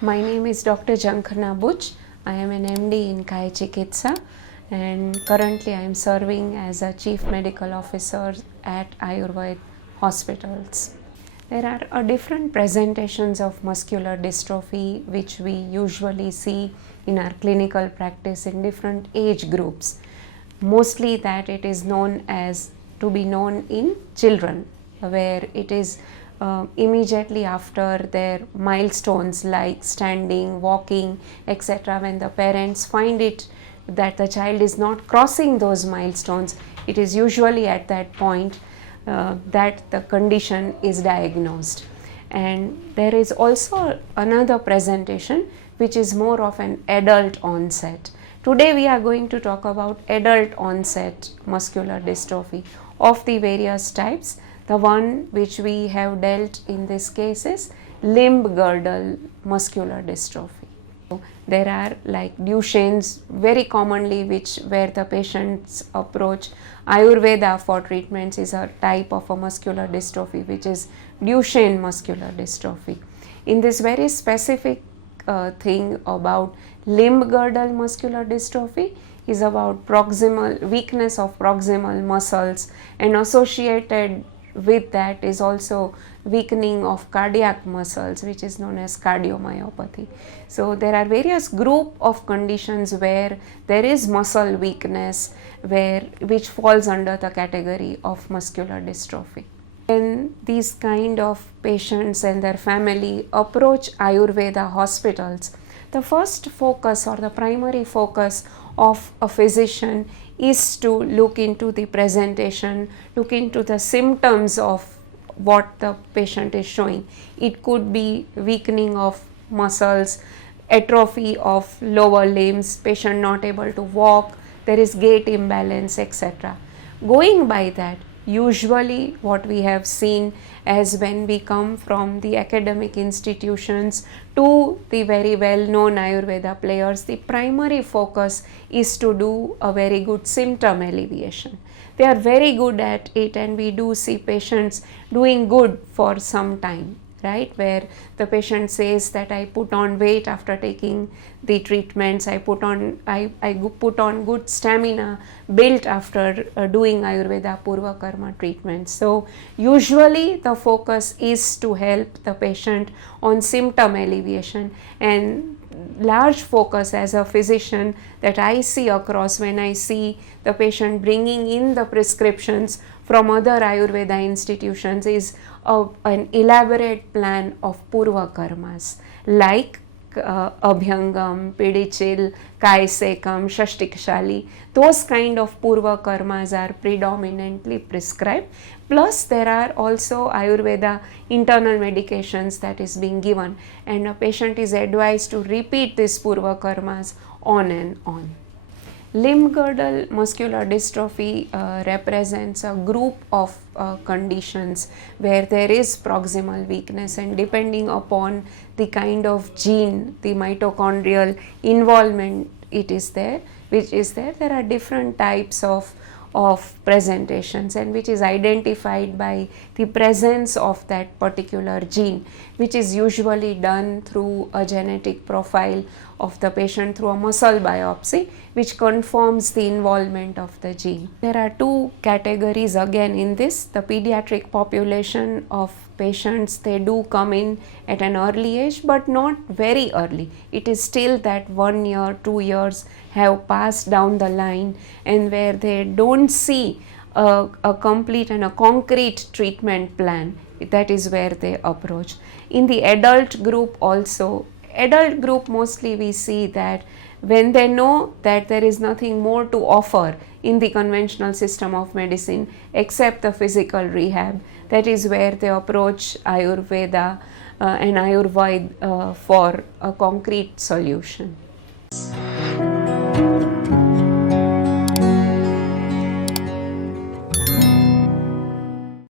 My name is Dr. Zankhana Buch. I am an MD in Kai Chikitsa and currently I am serving as a Chief Medical Officer at AyurVAID hospitals. There are different presentations of muscular dystrophy which we usually see in our clinical practice in different age groups. Mostly that it is known as to be known in children, where it is immediately after their milestones like standing, walking, etc. When the parents find it that the child is not crossing those milestones, it is usually at that point that the condition is diagnosed. And there is also another presentation which is more of an adult onset. Today we are going to talk about adult onset muscular dystrophy of the various types. The one which we have dealt in this case is limb girdle muscular dystrophy. So there are like Duchenne's very commonly where the patients approach Ayurveda for treatments is a type of a muscular dystrophy which is Duchenne muscular dystrophy. In this very specific thing about limb girdle muscular dystrophy is about weakness of proximal muscles, and associated with that is also weakening of cardiac muscles, which is known as cardiomyopathy. So there are various group of conditions where there is muscle weakness which falls under the category of muscular dystrophy. When these kind of patients and their family approach Ayurveda hospitals, the first focus or the primary focus of a physician is to look into the presentation, look into the symptoms of what the patient is showing. It could be weakening of muscles, atrophy of lower limbs, patient not able to walk, there is gait imbalance, etc. Going by that, usually what we have seen as when we come from the academic institutions to the very well-known Ayurveda players, the primary focus is to do a very good symptom alleviation. They are very good at it, and we do see patients doing good for some time, right, where the patient says that I put on weight after taking the treatments, I put on good stamina built after doing Ayurveda Purva Karma treatments. So usually the focus is to help the patient on symptom alleviation, and large focus as a physician that I see across when I see the patient bringing in the prescriptions from other Ayurveda institutions is an elaborate plan of Purva Karmas like Abhyangam, Pidichil, Kaisekam, Shashtikshali. Those kind of Purva Karmas are predominantly prescribed. Plus there are also Ayurveda internal medications that is being given, and a patient is advised to repeat these Purva Karmas on and on. Limb girdle muscular dystrophy represents a group of conditions where there is proximal weakness, and depending upon the kind of gene, the mitochondrial involvement there are different types of presentations, and which is identified by the presence of that particular gene, which is usually done through a genetic profile of the patient through a muscle biopsy, which confirms the involvement of the gene. There are two categories again in this. The pediatric population of patients, they do come in at an early age, but not very early. It is still that 1 year, 2 years have passed down the line, and where they don't see a complete and a concrete treatment plan, that is where they approach. In the adult group also, adult group mostly we see that when they know that there is nothing more to offer in the conventional system of medicine except the physical rehab, that is where they approach Ayurveda and AyurVAID for a concrete solution.